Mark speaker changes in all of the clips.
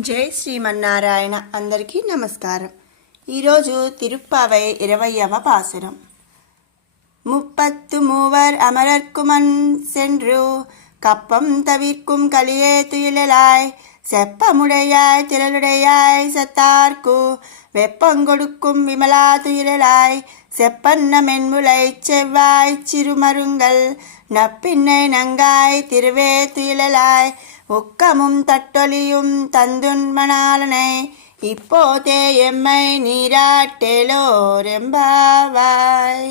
Speaker 1: జై శ్రీమన్నారాయణ అందరికీ నమస్కారం ఈరోజు తిరుప్పావై ఇరవయవ పాసురం முப்பத்து மூவர் அமரர்க்குமன் சென்று கப்பம் தவிர்க்கும் கலியே துயிலாய் செப்பமுடையாய் திரளுடையாய் சத்தார்க்கு வெப்பங்கொடுக்கும் விமலா துயிலாய் செப்பன்ன மென்முலை செவ்வாய் சிறுமருங்கள் நப்பின்னை நங்காய் திருவே துயிலாய் உக்கமும் தட்டொலியும் தந்துன்மணாலனை இப்போதே எம்மை நீராட்டேலோ రెంబావాయ్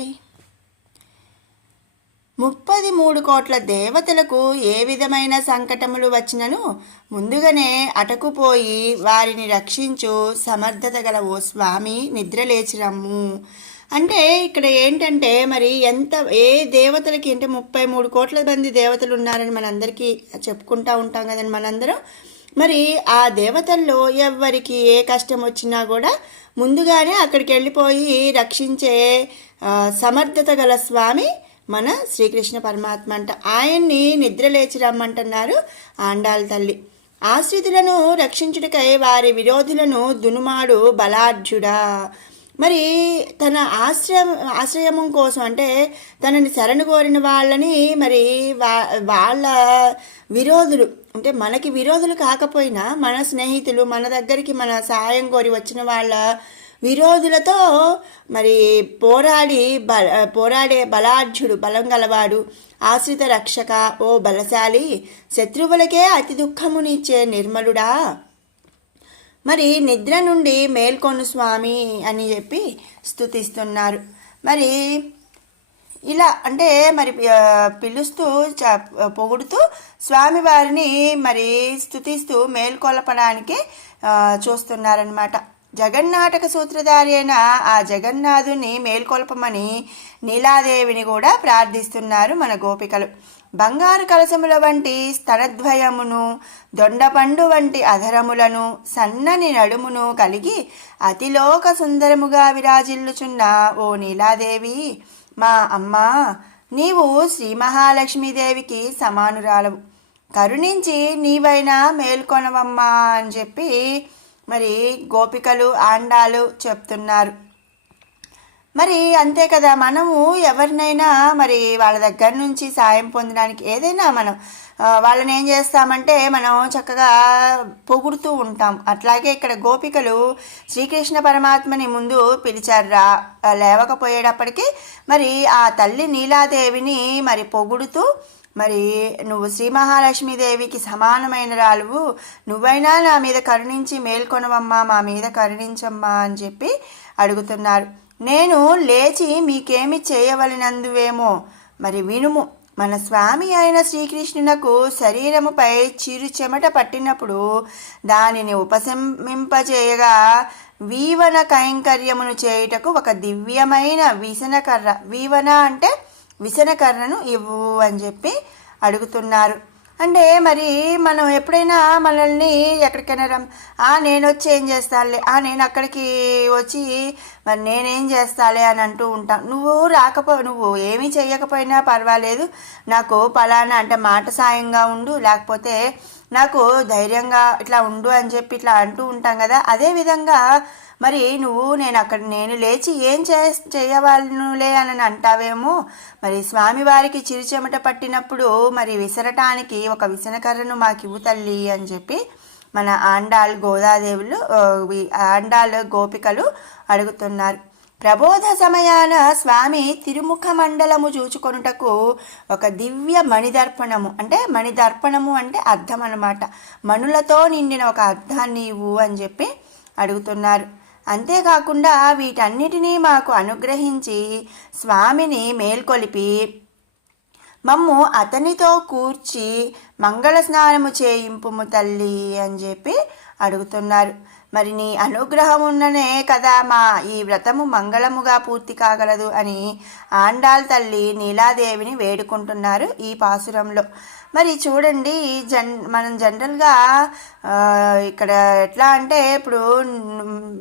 Speaker 1: ముప్పది మూడు కోట్ల దేవతలకు ఏ విధమైన సంకటములు వచ్చినను ముందుగానే అటకుపోయి వారిని రక్షించు సమర్థత గల ఓ స్వామి నిద్రలేచిరమ్ము అంటే ఇక్కడ ఏంటంటే మరి ఎంత ఏ దేవతలకి అంటే ముప్పై మూడు కోట్ల మంది దేవతలు ఉన్నారని మనందరికీ చెప్పుకుంటా ఉంటాం కదండి మనందరం. మరి ఆ దేవతల్లో ఎవరికి ఏ కష్టం వచ్చినా కూడా ముందుగానే అక్కడికి వెళ్ళిపోయి రక్షించే సమర్థత గల స్వామి మన శ్రీకృష్ణ పరమాత్మ అంట. ఆయన్ని నిద్ర లేచి రమ్మంటున్నారు ఆండాళ్ళ తల్లి. ఆశ్రితులను రక్షించుటకై వారి విరోధులను దునుమాడు బలాఢ్యుడా మరి తన ఆశ్రయం ఆశ్రయమం కోసం అంటే తనని శరణు కోరిన వాళ్ళని మరి వా వాళ్ళ విరోధులు అంటే మనకి విరోధులు కాకపోయినా మన స్నేహితులు మన దగ్గరికి మన సహాయం కోరి వచ్చిన వాళ్ళ విరోధులతో మరి పోరాడి బల పోరాడే బలాఢ్యుడు బలం గలవాడు ఆశ్రిత రక్షక ఓ బలశాలి శత్రువులకే అతి దుఃఖమునిచ్చే నిర్మలుడా? మరి నిద్ర నుండి మేల్కొను స్వామి అని చెప్పి స్థుతిస్తున్నారు మరి ఇలా అంటే మరి పిలుస్తూ చ- పొగుడుతూ స్వామివారిని మరి స్థుతిస్తూ మేల్కొల్పడానికి చూస్తున్నారనమాట జగన్నాటక సూత్రధారి అయిన ఆ జగన్నాథుని మేల్కొల్పమని నీలాదేవిని కూడా ప్రార్థిస్తున్నారు మన గోపికలు. బంగారు కలసముల వంటి స్తనద్వయమును దొండపండు వంటి అధరములను సన్నని నడుమును కలిగి అతిలోక సుందరముగా విరాజిల్లుచున్న ఓ నీలాదేవి. మా అమ్మా నీవు శ్రీ మహాలక్ష్మీదేవికి సమానురాలవు. కరుణించి నీవైనా మేల్కొనవమ్మా అని చెప్పి మరి గోపికలు ఆండాలు చెప్తున్నారు. మరి అంతే కదా మనము ఎవరినైనా మరి వాళ్ళ దగ్గర నుంచి సాయం పొందడానికి ఏదైనా మనం వాళ్ళని ఏం చేస్తామంటే మనం చక్కగా పొగుడుతూ ఉంటాం. అట్లాగే ఇక్కడ గోపికలు శ్రీకృష్ణ పరమాత్మని ముందు పిలిచారు రా లేవకపోయేటప్పటికీ మరి ఆ తల్లి నీలాదేవిని మరి పొగుడుతూ మరి నువ్వు శ్రీ మహాలక్ష్మీదేవికి సమానమైన రాలువు నువ్వైనా నా మీద కరుణించి మేల్కొనవమ్మా మా మీద కరుణించమ్మా అని చెప్పి అడుగుతున్నారు. నేను లేచి మీకేమి చేయవలనందువేమో? మరి వినుము. మన స్వామి అయిన శ్రీకృష్ణునకు శరీరముపై చిరు చెమట పట్టినప్పుడు దానిని ఉపశమింపజేయగా వీవన కైంకర్యమును చేయుటకు ఒక దివ్యమైన విసనకర్ర. వీవన అంటే విసనకర్రను ఇవ్వు అని చెప్పి అడుగుతున్నారు. అంటే మరి మనం ఎప్పుడైనా మనల్ని ఎక్కడికైనా రమ్ ఆ నేను వచ్చి ఏం చేస్తానులే ఆ నేను అక్కడికి వచ్చి మరి నేనేం చేస్తాలే అని అంటూ ఉంటాం. నువ్వు రాకపో నువ్వు ఏమీ చేయకపోయినా పర్వాలేదు. నాకు పలానా అంటే మాట సాయంగా ఉండు లేకపోతే నాకు ధైర్యంగా ఇట్లా ఉండు అని చెప్పి ఇట్లా అంటూ ఉంటాం కదా. అదే విధంగా మరి నువ్వు నేను అక్కడ నేను లేచి ఏం చే చేయవాలనులే అని అంటావేమో. మరి స్వామివారికి చిరుచెమట పట్టినప్పుడు మరి విసరటానికి ఒక విసనకర్రను మాకు ఇవ్వు తల్లి అని చెప్పి మన ఆండాల్ గోదాదేవులు ఆ, ఆండాల్ గోపికలు అడుగుతున్నారు. ప్రబోధ సమయాన స్వామి తిరుముఖ మండలము చూచుకొనుటకు ఒక దివ్య మణిదర్పణము. అంటే మణిదర్పణము అంటే అర్థం అనమాట మణులతో నిండిన ఒక అర్థాన్ని ఇవ్వు అని చెప్పి అడుగుతున్నారు. అంతేకాకుండా వీటన్నిటినీ మాకు అనుగ్రహించి స్వామిని మేల్కొలిపి మమ్ము అతనితో కూర్చి మంగళ స్నానము చేయింపుము తల్లి అని చెప్పి అడుగుతున్నారు. మరి నీ అనుగ్రహం ఉన్ననే కదా మా ఈ వ్రతము మంగళముగా పూర్తి కాగలదు అని ఆండాల్ తల్లి నీలాదేవిని వేడుకుంటున్నారు ఈ పాసురంలో. మరి చూడండి జన్ మనం జనరల్గా ఇక్కడ ఎట్లా అంటే ఇప్పుడు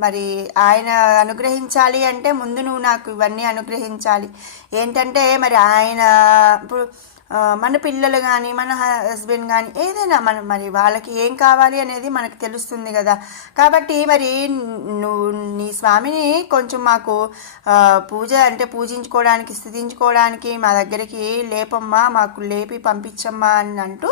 Speaker 1: మరి ఆయన అనుగ్రహించాలి అంటే ముందు నువ్వు నాకు ఇవన్నీ అనుగ్రహించాలి. ఏంటంటే మరి ఆయన ఇప్పుడు మన పిల్లలు కానీ మన హస్బెండ్ కానీ ఏదైనా మనం మరి వాళ్ళకి ఏం కావాలి అనేది మనకు తెలుస్తుంది కదా. కాబట్టి మరి నువ్వు నీ స్వామిని కొంచెం మాకు పూజ అంటే పూజించుకోవడానికి స్థుతించుకోవడానికి మా దగ్గరికి లేపమ్మా మాకు లేపి పంపించమ్మా అని అంటూ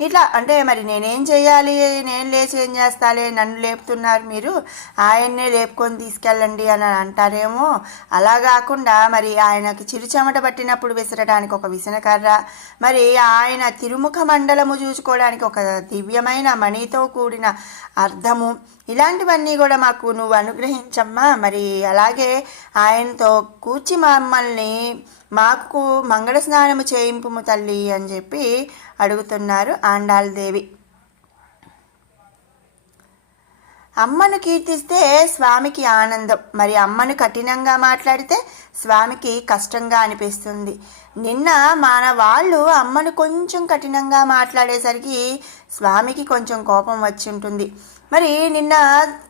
Speaker 1: ఇట్లా అంటే మరి నేనేం చేయాలి నేను లేచి ఏం చేస్తాలే? నన్ను లేపుతున్నారు మీరు. ఆయన్నే లేపుకొని తీసుకెళ్ళండి అని అంటారేమో. అలా కాకుండా మరి ఆయనకి చిరుచెమట పట్టినప్పుడు విసరడానికి ఒక విసనకర్ర. మరి ఆయన తిరుముఖ మండలము చూసుకోవడానికి ఒక దివ్యమైన మణితో కూడిన అర్థము ఇలాంటివన్నీ కూడా మాకు నువ్వు అనుగ్రహించమ్మా. మరి అలాగే ఆయనతో కూర్చి మమ్మల్ని మాకు మంగళ స్నానము చేయింపుము తల్లి అని చెప్పి అడుగుతున్నారు ఆండాలదేవి అమ్మను కీర్తిస్తే స్వామికి ఆనందం. మరి అమ్మను కఠినంగా మాట్లాడితే స్వామికి కష్టంగా అనిపిస్తుంది. నిన్న మన వాళ్ళు అమ్మను కొంచెం కఠినంగా మాట్లాడేసరికి స్వామికి కొంచెం కోపం వచ్చి ఉంటుంది మరి నిన్న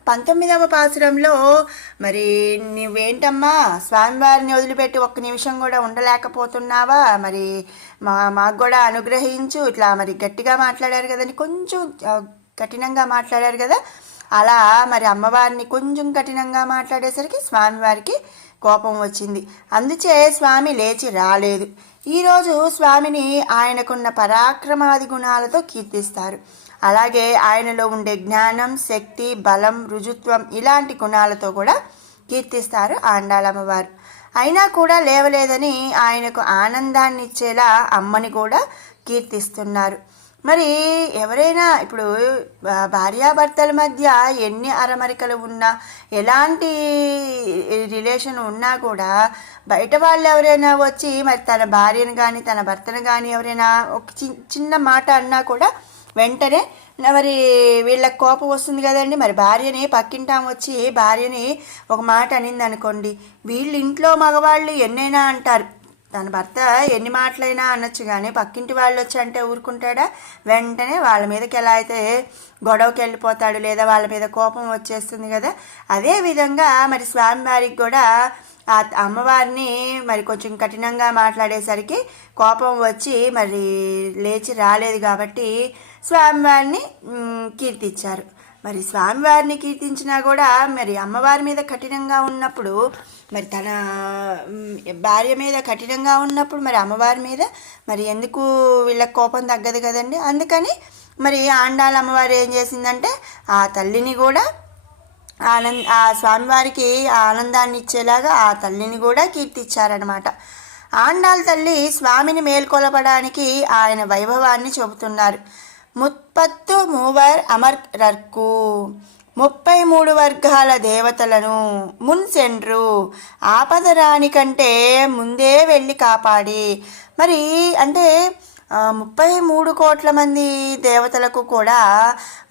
Speaker 1: పంతొమ్మిదవ పాసురంలో మరి నువ్వేంటమ్మా స్వామివారిని వదిలిపెట్టి ఒక్క నిమిషం కూడా ఉండలేకపోతున్నావా? మరి మా మాకు కూడా అనుగ్రహించు. ఇట్లా మరి గట్టిగా మాట్లాడారు కదండి కొంచెం కఠినంగా మాట్లాడారు కదా. అలా మరి అమ్మవారిని కొంచెం కఠినంగా మాట్లాడేసరికి స్వామివారికి కోపం వచ్చింది. అందుచే స్వామి లేచి రాలేదు. ఈరోజు స్వామిని ఆయనకున్న పరాక్రమాది గుణాలతో కీర్తిస్తారు. అలాగే ఆయనలో ఉండే జ్ఞానం శక్తి బలం రుజుత్వం ఇలాంటి గుణాలతో కూడా కీర్తిస్తారు ఆండాలమ్మవారు అయినా కూడా లేవలేదని ఆయనకు ఆనందాన్ని ఇచ్చేలా అమ్మని కూడా కీర్తిస్తున్నారు. మరి ఎవరైనా ఇప్పుడు భార్యాభర్తల మధ్య ఎన్ని అరమరికలు ఉన్నా ఎలాంటి రిలేషన్ ఉన్నా కూడా బయట వాళ్ళు ఎవరైనా వచ్చి మరి తన భార్యను కానీ తన భర్తను కానీ ఎవరైనా ఒక చి- చిన్న మాట అన్నా కూడా వెంటనే మరి వీళ్ళకి కోపం వస్తుంది కదండి. మరి భార్యని పక్కింటాం వచ్చి భార్యని? ఒక మాట అనింది అనుకోండి వీళ్ళు ఇంట్లో మగవాళ్ళు ఎన్నైనా అంటారు. తన భర్త ఎన్ని మాటలైనా అనొచ్చు కానీ పక్కింటి వాళ్ళు వచ్చి అంటే ఊరుకుంటాడా? వెంటనే వాళ్ళ మీదకి ఎలా అయితే గొడవకి వెళ్ళిపోతాడు లేదా వాళ్ళ మీద కోపం వచ్చేస్తుంది కదా అదే విధంగా మరి స్వామివారికి కూడా ఆ అమ్మవారిని మరి కొంచెం కఠినంగా మాట్లాడేసరికి కోపం వచ్చి మరి లేచి రాలేదు కాబట్టి స్వామివారిని కీర్తించారు. మరి స్వామివారిని కీర్తించినా కూడా మరి అమ్మవారి మీద కఠినంగా ఉన్నప్పుడు మరి తన భార్య మీద కఠినంగా ఉన్నప్పుడు మరి అమ్మవారి మీద మరి ఎందుకు వీళ్ళకి కోపం తగ్గదు కదండి? అందుకని మరి ఆండాల అమ్మవారు ఏం చేసిందంటే ఆ తల్లిని కూడా ఆనంద్ ఆ స్వామివారికి ఆనందాన్ని ఇచ్చేలాగా ఆ తల్లిని కూడా కీర్తిచ్చారనమాట ఆండాల తల్లి స్వామిని మేల్కొలపడానికి ఆయన వైభవాన్ని చెబుతున్నారు. ముత్పత్తు మూవర్ అమర్రర్కు ముప్పై మూడు వర్గాల దేవతలను మున్సెండ్రు ఆపదరాని కంటే ముందే వెళ్ళి కాపాడి. మరి అంటే ముప్పై మూడు కోట్ల మంది దేవతలకు కూడా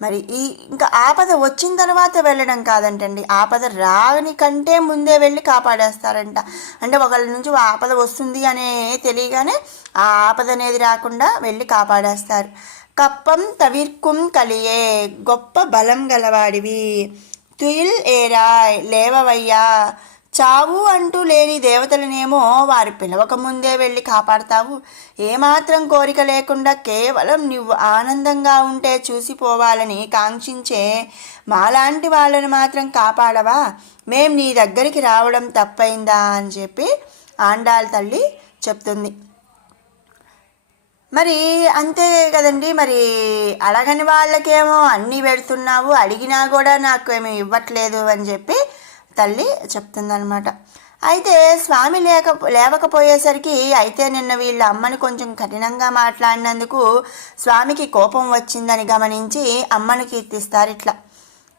Speaker 1: మరి ఈ ఇంకా ఆపద వచ్చిన తర్వాత వెళ్ళడం కాదంటండి. ఆపద రాని కంటే ముందే వెళ్ళి కాపాడేస్తారంట. అంటే ఒకళ్ళ నుంచి ఆపద వస్తుంది అనే తెలియగానే ఆ ఆపద అనేది రాకుండా వెళ్ళి కాపాడేస్తారు. కప్పం తవిర్కుం కలియే గొప్ప బలం గలవాడివి. తుయిల్ ఏరాయ్ లేవవయ్యా. చావు అంటూ లేని దేవతలనేమో వారు పిలవక ముందే వెళ్ళి కాపాడతావు. ఏమాత్రం కోరిక లేకుండా కేవలం నువ్వు ఆనందంగా ఉంటే చూసిపోవాలని కాంక్షించే మాలాంటి వాళ్ళని మాత్రం కాపాడవా? మేం నీ దగ్గరికి రావడం తప్పైందా? అని చెప్పి ఆండాల తల్లి చెప్తుంది. మరి అంతే కదండి. మరి అడగని వాళ్ళకేమో అన్నీ పెడుతున్నావు. అడిగినా కూడా నాకు ఏమి ఇవ్వట్లేదు అని చెప్పి తల్లి చెప్తుందనమాట అయితే స్వామి లేక లేవకపోయేసరికి అయితే నిన్న వీళ్ళ అమ్మని కొంచెం కఠినంగా మాట్లాడినందుకు స్వామికి కోపం వచ్చిందని గమనించి అమ్మని కీర్తిస్తారు ఇట్లా.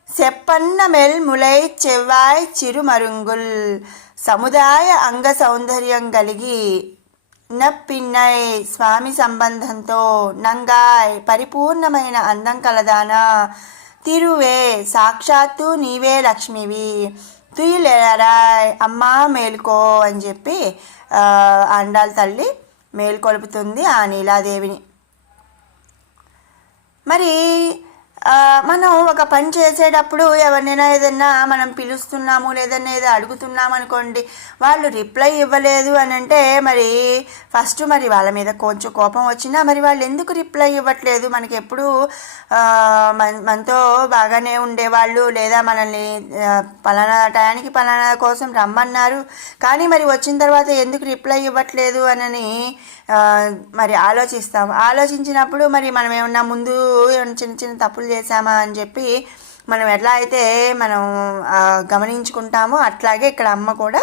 Speaker 1: సెప్పన్న మెల్ ములై చెవ్వాయ్ చిరుమరుంగుల్. సముదాయ అంగ సౌందర్యం కలిగి నప్పిన్నై స్వామి సంబంధంతో నంగాయ్ పరిపూర్ణమైన అందం కలదానా. తిరువే సాక్షాత్తు నీవే లక్ష్మివి. తుయిలేరాయ్ అమ్మా మేలుకో అని చెప్పి అండాల తల్లి మేల్కొలుపుతుంది ఆ నీలాదేవిని. మరి మనం ఒక పని చేసేటప్పుడు ఎవరినైనా ఏదైనా మనం పిలుస్తున్నాము లేదన్నా ఏదో అడుగుతున్నాము అనుకోండి వాళ్ళు రిప్లై ఇవ్వలేదు అని అంటే మరి ఫస్ట్ మరి వాళ్ళ మీద కొంచెం కోపం వచ్చినా మరి వాళ్ళు ఎందుకు రిప్లై ఇవ్వట్లేదు? మనకి ఎప్పుడు మనతో బాగానే ఉండేవాళ్ళు లేదా మనల్ని పలానా టయానికి పలానా కోసం రమ్మన్నారు. కానీ మరి వచ్చిన తర్వాత ఎందుకు రిప్లై ఇవ్వట్లేదు? అనని మరి ఆలోచిస్తాం. ఆలోచించినప్పుడు మరి మనం ఏమన్నా ముందు చిన్న చిన్న తప్పులు చేశామా అని చెప్పి మనం ఎట్లా అయితే మనం గమనించుకుంటామో అట్లాగే ఇక్కడ అమ్మ కూడా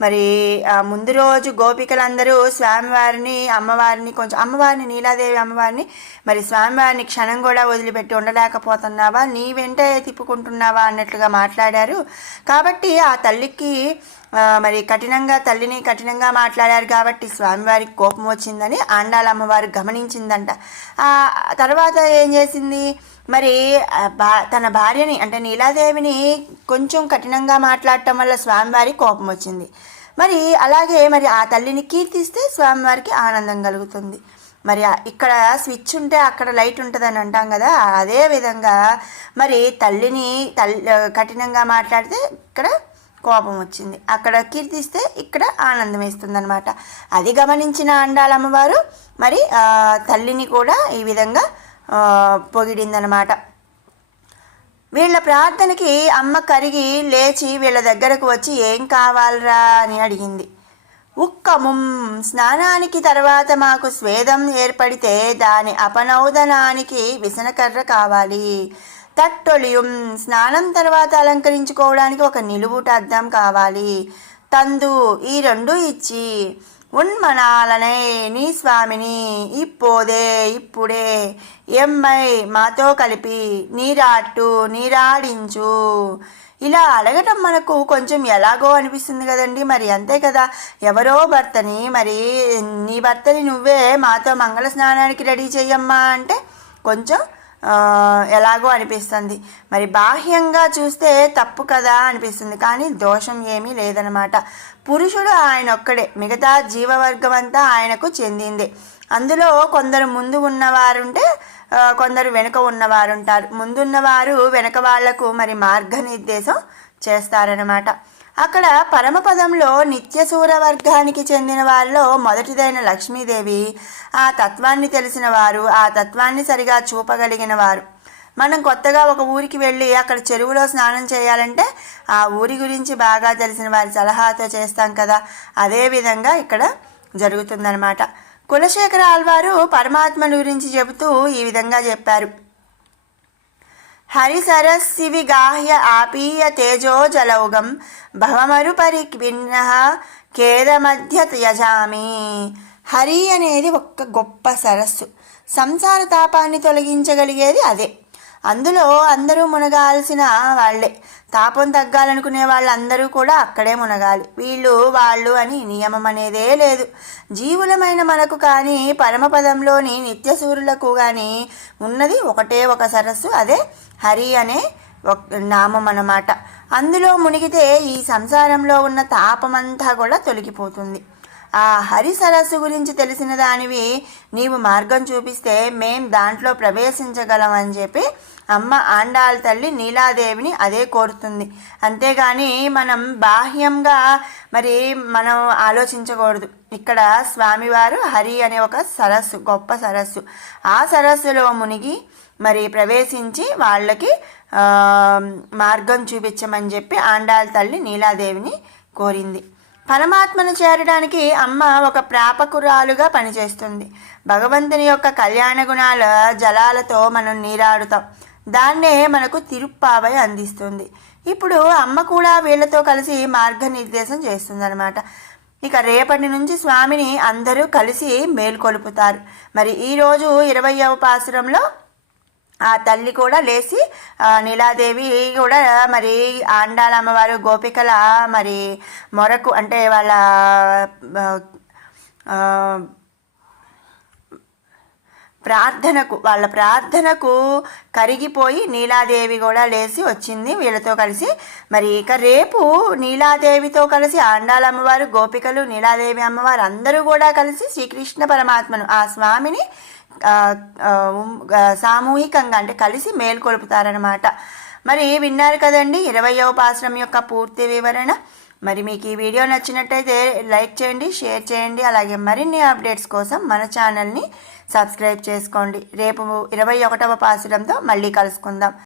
Speaker 1: మరి ముందు రోజు గోపికలందరూ స్వామివారిని అమ్మవారిని కొంచెం అమ్మవారిని నీలాదేవి అమ్మవారిని మరి స్వామివారిని క్షణం కూడా వదిలిపెట్టి ఉండలేకపోతున్నావా నీ వెంటే తిప్పుకుంటున్నావా అన్నట్లుగా మాట్లాడారు. కాబట్టి ఆ తల్లికి మరి కఠినంగా తల్లిని కఠినంగా మాట్లాడారు కాబట్టి స్వామివారికి కోపం వచ్చిందని ఆండాల అమ్మవారు గమనించిందంట తర్వాత ఏం చేసింది? మరి తన భార్యని అంటే నీలాదేవిని కొంచెం కఠినంగా మాట్లాడటం వల్ల స్వామివారికి కోపం వచ్చింది. మరి అలాగే మరి ఆ తల్లిని కీర్తిస్తే స్వామివారికి ఆనందం కలుగుతుంది. మరి ఇక్కడ స్విచ్ ఉంటే అక్కడ లైట్ ఉంటుందని అంటాం కదా అదే విధంగా మరి తల్లిని తల్లి కఠినంగా మాట్లాడితే ఇక్కడ కోపం వచ్చింది. అక్కడ కీర్తిస్తే ఇక్కడ ఆనందం వేస్తుందనమాట అది గమనించిన అండాలమ్మవారు మరి తల్లిని కూడా ఈ విధంగా పొగిడిందనమాట వీళ్ళ ప్రార్థనకి అమ్మ కరిగి లేచి వీళ్ళ దగ్గరకు వచ్చి ఏం కావాలరా అని అడిగింది. ఉక్కముం స్నానానికి తర్వాత మాకు స్వేదం ఏర్పడితే దాని అపనౌదనానికి విసనకర్ర కావాలి. తట్టొలియం స్నానం తర్వాత అలంకరించుకోవడానికి ఒక నిలువుట అద్దం కావాలి. తందు ఈ రెండు ఇచ్చి ఉన్మనాలనే నీ స్వామిని ఇప్పోదే ఇప్పుడే. ఎమ్మై మాతో కలిపి నీరాట్టు నీరాడించు. ఇలా అడగటం మనకు కొంచెం ఎలాగో అనిపిస్తుంది కదండి. మరి అంతే కదా. ఎవరో భర్తని మరి నీ భర్తని నువ్వే మాతో మంగళ స్నానానికి రెడీ చెయ్యమ్మా అంటే కొంచెం ఎలాగో అనిపిస్తుంది. మరి బాహ్యంగా చూస్తే తప్పు కదా అనిపిస్తుంది. కానీ దోషం ఏమీ లేదనమాట పురుషుడు ఆయన ఒక్కడే మిగతా జీవవర్గం అంతా ఆయనకు చెందింది. అందులో కొందరు ముందు ఉన్నవారుంటే కొందరు వెనుక ఉన్నవారు ఉంటారు ముందున్నవారు వెనక వాళ్ళకు మరి మార్గనిర్దేశం చేస్తారనమాట అక్కడ పరమపదంలో నిత్యసూర వర్గానికి చెందిన వారిలో మొదటిదైన లక్ష్మీదేవి. ఆ తత్వాన్ని తెలిసిన వారు ఆ తత్వాన్ని సరిగా చూపగలిగిన వారు. మనం కొత్తగా ఒక ఊరికి వెళ్ళి అక్కడ చెరువులో స్నానం చేయాలంటే ఆ ఊరి గురించి బాగా తెలిసిన వారి సలహాతో చేస్తాం కదా. అదే విధంగా ఇక్కడ జరుగుతుందన్నమాట. కులశేఖర ఆల్వారు పరమాత్మను గురించి చెబుతూ ఈ విధంగా చెప్పారు. హరిసరస్సివి గాహ్య ఆపీయ తేజో జలౌగం భవమరు పరిభిన్న మధ్య యజామి హరి అనేది ఒక్క గొప్ప సరస్సు. సంసార తాపాన్ని తొలగించగలిగేది అదే. అందులో అందరూ మునగాల్సిన వాళ్ళే. తాపం తగ్గాలనుకునే వాళ్ళందరూ కూడా అక్కడే మునగాలి. వీళ్ళు వాళ్ళు అని నియమం అనేదే లేదు. జీవులమైన మనకు కానీ పరమపదంలోని నిత్యసూరులకు కానీ ఉన్నది ఒకటే ఒక సరస్సు అదే హరి అనే నామం అన్నమాట. అందులో మునిగితే ఈ సంసారంలో ఉన్న తాపమంతా కూడా తొలగిపోతుంది. ఆ హరి సరస్సు గురించి తెలిసిన దానివి నీవు మార్గం చూపిస్తే మేం దాంట్లో ప్రవేశించగలం అని చెప్పి అమ్మ ఆండాల తల్లి నీలాదేవిని అదే కోరుతుంది. అంతేగాని మనం బాహ్యంగా మరి మనం ఆలోచించకూడదు. ఇక్కడ స్వామివారు హరి అనే ఒక సరస్సు గొప్ప సరస్సు. ఆ సరస్సులో మునిగి మరి ప్రవేశించి వాళ్ళకి మార్గం చూపించమని చెప్పి ఆండాల తల్లి నీలాదేవిని కోరింది. పరమాత్మను చేరడానికి అమ్మ ఒక ప్రాపకురాలుగా పనిచేస్తుంది. భగవంతుని యొక్క కళ్యాణ గుణాల జలాలతో మనం నీరాడుతాం. దాన్నే మనకు తిరుప్పావై అందిస్తుంది. ఇప్పుడు అమ్మ కూడా వీళ్ళతో కలిసి మార్గనిర్దేశం చేస్తుందన్నమాట. ఇక రేపటి నుంచి స్వామిని అందరూ కలిసి మేల్కొలుపుతారు. మరి ఈరోజు ఇరవయవ పాసురంలో ఆ తల్లి కూడా లేచి నీలాదేవి కూడా మరి ఆండాల అమ్మవారు గోపికల మరి మొరకు అంటే వాళ్ళ ప్రార్థనకు వాళ్ళ ప్రార్థనకు కరిగిపోయి నీలాదేవి కూడా లేచి వచ్చింది వీళ్ళతో కలిసి. మరి ఇక రేపు నీలాదేవితో కలిసి ఆండాల అమ్మవారు గోపికలు నీలాదేవి అమ్మవారు అందరూ కూడా కలిసి శ్రీకృష్ణ పరమాత్మను ఆ స్వామిని సామూహికంగా అంటే కలిసి మేల్కొలుపుతారనమాట మరి విన్నారు కదండి ఇరవయవ పాశ్రం యొక్క పూర్తి వివరణ. మరి మీకు ఈ వీడియో నచ్చినట్టయితే లైక్ చేయండి షేర్ చేయండి. అలాగే మరిన్ని అప్డేట్స్ కోసం మన ఛానల్ని సబ్స్క్రైబ్ చేసుకోండి. రేపు ఇరవై ఒకటవ పాశ్రంతో మళ్ళీ కలుసుకుందాం.